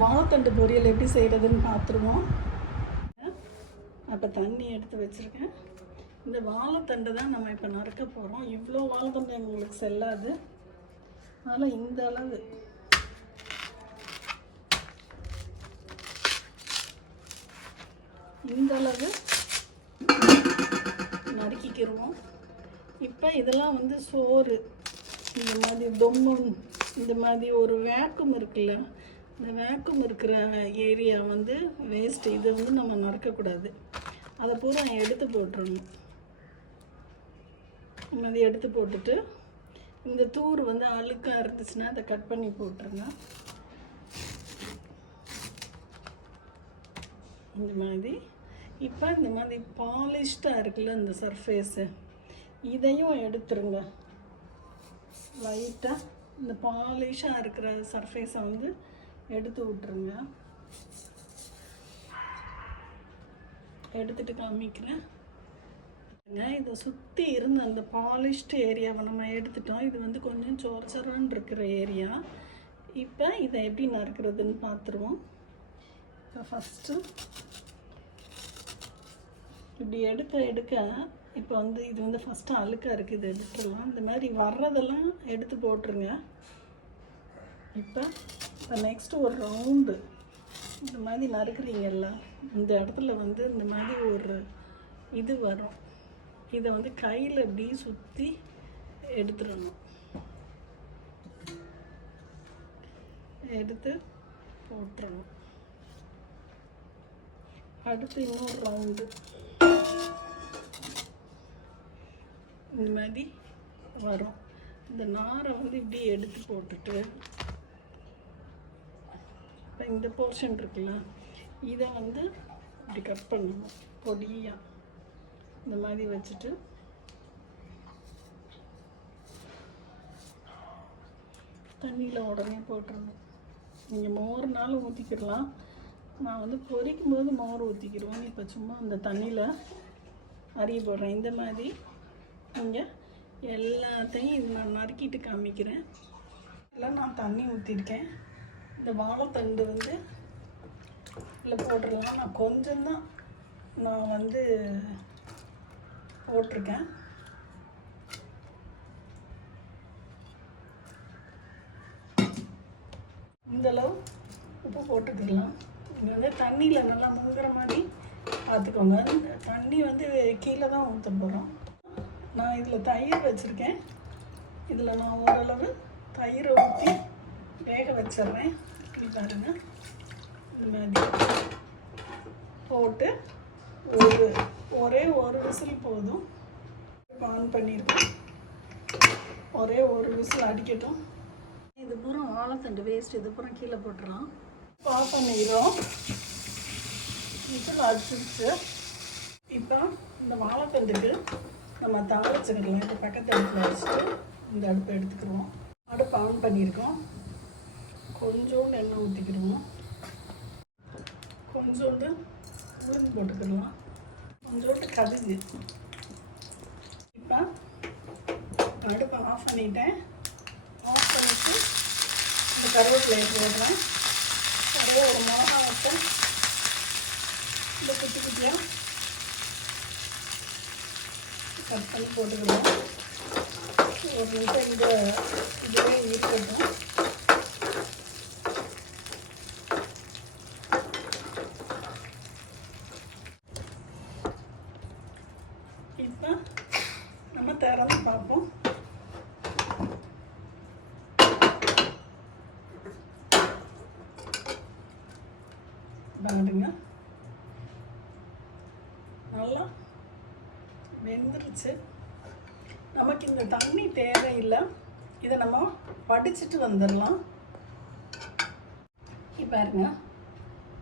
வாழைத்தண்டு பொரியல் எப்படி செய்கிறதுன்னு பார்த்துருவோம். அப்போ தண்ணி எடுத்து வச்சுருக்கேன். இந்த வாழைத்தண்டு தான் நம்ம இப்போ நறுக்க போகிறோம். இவ்வளோ வாழைத்தண்டு எங்களுக்கு செல்லாது, அதனால் இந்த அளவு நறுக்கிக்கிறோம். இப்போ இதெல்லாம் வந்து சோறு, இந்த மாதிரி பொம்மன், இந்த மாதிரி ஒரு வேக்கம் இருக்குல்ல, இந்த வேக்கம் இருக்கிற ஏரியா வந்து வேஸ்ட்டு. இது வந்து நம்ம நறுக்கக்கூடாது, அதை பூரா எடுத்து போட்டுறணும். இந்த மாதிரி எடுத்து போட்டுட்டு இந்த தூர் வந்து அழுக்காக இருந்துச்சுன்னா அதை கட் பண்ணி போட்டுருங்க. இந்த மாதிரி இப்போ இந்த மாதிரி பாலிஷ்டாக இருக்குல்ல இந்த சர்ஃபேஸு, இதையும் எடுத்துருங்க. லைட்டாக இந்த பாலிஷாக இருக்கிற சர்ஃபேஸை வந்து எடுத்து விட்டுருங்க. எடுத்துகிட்டு காமிக்கிறேன். இதை சுற்றி இருந்த அந்த பாலிஷ்டு ஏரியாவை நம்ம எடுத்துட்டோம். இது வந்து கொஞ்சம் சொரச்சொரன்னு இருக்கிற ஏரியா. இப்போ இதை எப்படி நறுக்கிறதுன்னு பார்த்துருவோம். இப்போ ஃபஸ்ட்டு இப்படி எடுக்க இப்போ வந்து இது வந்து ஃபஸ்ட்டு அழுக்காக இருக்குது, இது எடுத்துடலாம். இந்த மாதிரி வர்றதெல்லாம் எடுத்து போட்டுருங்க. இப்போ நெக்ஸ்ட்டு ஒரு ரவுண்டு இந்த மாதிரி நறுக்குறீங்கல்ல, இந்த இடத்துல வந்து இந்த மாதிரி ஒரு இது வரும். இதை வந்து கையில் இப்படி சுற்றி எடுத்துடணும். எடுத்து போட்டுறணும். அடுத்து இன்னொரு ரவுண்டு இந்த மாதிரி வரும். இந்த நாரை வந்து இப்படி எடுத்து போட்டுட்டு இப்போ இந்த போர்ஷன் இருக்குல்ல, இதை வந்து இப்படி கட் பண்ணணும் பொடியாக. இந்த மாதிரி வச்சுட்டு தண்ணியில் உடனே போட்டுடணும். நீங்கள் மோர்னாலும் ஊற்றிக்கிடலாம். நான் வந்து பொரிக்கும் போது மோர் ஊற்றிக்கிடுவோம். இப்போ சும்மா அந்த தண்ணியில் அரிய போடுறேன். இந்த மாதிரி நீங்கள் எல்லாத்தையும் இது நான் நறுக்கிட்டு காமிக்கிறேன். எல்லாம் நான் தண்ணி ஊற்றிருக்கேன். இந்த வாழைத்தண்டு வந்து இல்லை போட்டுடலாம். நான் கொஞ்சம்தான் நான் வந்து போட்டிருக்கேன். இந்தளவு உப்பு போட்டுக்கலாம். இது வந்து தண்ணியில் நல்லா முங்குற மாதிரி பார்த்துக்கோங்க. தண்ணி வந்து கீழே தான் ஊற்ற போகிறோம். நான் இதில் தயிர் வச்சுருக்கேன். இதில் நான் ஓரளவு தயிரை ஊற்றி வேக வச்சிட்றேன். இது பாருங்கள், இந்த மாதிரி போட்டு ஒரே ஒரு விசில் போதும். ஆன் பண்ணியிருக்கேன். ஒரே ஒரு விசில் அடிக்கட்டும். இது பூரா வாழைத்தண்டு வேஸ்ட், இது பூரா கீழே போட்டுடலாம். ஆஃப் பண்ணிடுறோம். விசில் அடிச்சிருச்சு. இப்போ இந்த வாழைத்தண்டுக்கு நம்ம தாளிச்சுக்கலாம். இந்த பக்கத்து அடுப்பில் வச்சுட்டு இந்த அடுப்பை எடுத்துக்கிடுவோம். அடுப்பு ஆன் பண்ணியிருக்கோம். கொஞ்சோண்டு எண்ணெய் ஊற்றிக்கிடுவோம். கொஞ்சோண்டு உளுந்து போட்டுக்கிடலாம். கொஞ்சோண்டு கடுகு. இப்போ அடுப்பை ஆஃப் பண்ணிட்டேன். ஆஃப் பண்ணிவிட்டு இந்த கருவேப்பிலை போடுறேன். ஒரே ஒரு மிளகா வச்சு இந்த குட்டி குட்டியாக கட் பண்ணி போட்டுக்கலாம். ஒரு நிமிஷம் இந்த இதுவே இருக்கட்டும். இப்போ நம்ம திறந்து பார்ப்போம். பாருங்க, நல்லா வெந்துருச்சு. நமக்கு இந்த தண்ணி தேவையில்லை. இதை நம்ம வடிச்சிட்டு வந்துடலாம். இப்போ பாருங்க,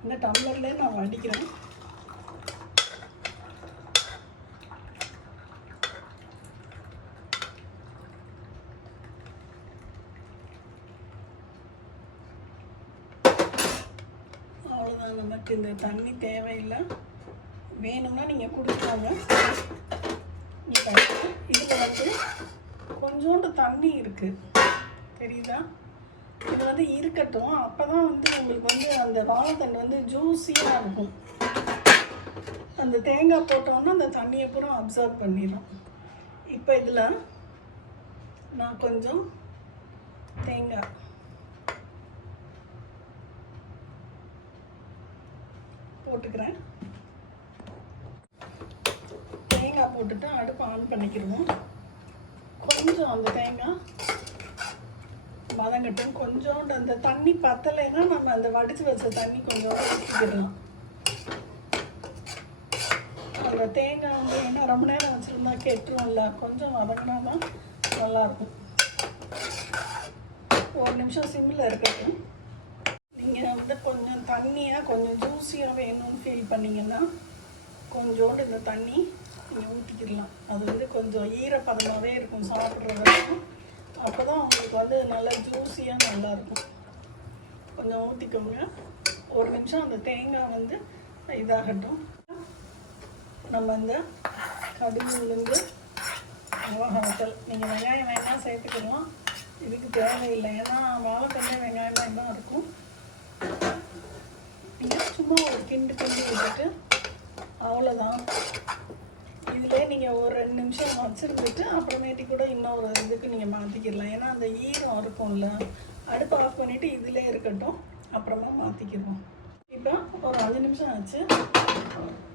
இந்த டம்ளர்லேயே நான் வடிக்கிறேன். அவ்வளோதான், நமக்கு இந்த தண்ணி தேவையில்லை. வேணும்னா நீங்கள் குடிக்கலாங்க. இப்போ இதில் வந்து கொஞ்சோண்டு தண்ணி இருக்குது, தெரியுதா? இது வந்து இருக்கட்டும். அப்போ தான் வந்து உங்களுக்கு வந்து அந்த வாழைத்தண்டு வந்து ஜூஸியாக இருக்கும். அந்த தேங்காய் போட்டோன்னா அந்த தண்ணியை பூரா அப்சர்வ் பண்ணிடும். இப்போ இதில் நான் கொஞ்சம் தேங்காய் போட்டுக்கிறேன். தேங்காய் போட்டுட்டு அடுப்பு ஆன் பண்ணிக்கிடுவோம். கொஞ்சம் அந்த தேங்காய் வதங்கட்டும். கொஞ்சோண்டு அந்த தண்ணி பத்தலைன்னா நம்ம அந்த வடித்து வச்ச தண்ணி கொஞ்சம் ஊற்றிக்கிடலாம். அந்த தேங்காய் வந்து ஏன்னா ரொம்ப நேரம் வச்சுருந்தா கெட்டுரும்ல, கொஞ்சம் வதங்கினா தான் நல்லாயிருக்கும். ஒரு நிமிஷம் சிம்மில் இருக்கட்டும். நீங்கள் வந்து கொஞ்சம் தண்ணியாக கொஞ்சம் ஜூஸியாக வேணும்னு ஃபீல் பண்ணிங்கன்னா கொஞ்சோண்டு இந்த தண்ணி நீங்கள் ஊற்றிக்கிடலாம். அது வந்து கொஞ்சம் ஈரப்பதமாகவே இருக்கும் சாப்பிட்ற வரைக்கும். அப்போ தான் உங்களுக்கு வந்து நல்லா ஜூஸியாக நல்லாயிருக்கும். கொஞ்சம் ஊற்றிக்கோங்க. ஒரு நிமிஷம் அந்த தேங்காய் வந்து இதாகட்டும். நம்ம இந்த கடுகு உளுந்து மிளகாய்த்தூள் நீங்கள் வெங்காயம் வேணால் சேர்த்துக்கலாம். இதுக்கு தேவையில்லை, ஏன்னா வாழைத்தண்டே வெங்காயமாக தான் இருக்கும். நீங்கள் சும்மா ஒரு கிண்டு விட்டுட்டு அவ்வளோதான். இதிலே நீங்கள் ஒரு 2 நிமிஷம் வச்சுருந்துட்டு அப்புறமேட்டி கூட இன்னொரு இதுக்கு நீங்கள் மாற்றிக்கிடலாம். ஏன்னா அந்த ஈரம் இருக்கும்ல. அடுப்பை ஆஃப் பண்ணிவிட்டு இதிலே இருக்கட்டும், அப்புறமா மாற்றிக்கிடுவோம். இப்போ ஒரு 5 நிமிஷம் ஆச்சு.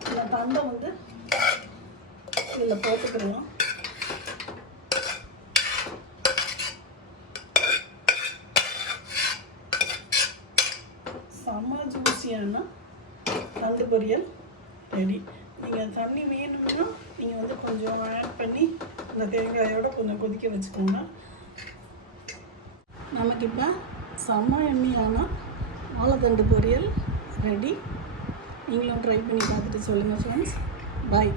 இந்த தண்டை வந்து இதில் போட்டுக்கிடலாம். செம்ம ஜூஸியான தண்டு பொரியல் ரெடி. நீங்கள் தண்ணி வேணும்னா நீங்கள் வந்து கொஞ்சம் ஆட் பண்ணி அந்த தேங்காயோட கொஞ்சம் கொதிக்க வச்சுக்கோங்க. நமக்கு இப்போ செம்ம எம்மியான வாழைத்தண்டு பொரியல் ரெடி. நீங்களும் ட்ரை பண்ணி பார்த்துட்டு சொல்லுங்கள் ஃப்ரெண்ட்ஸ். பாய்.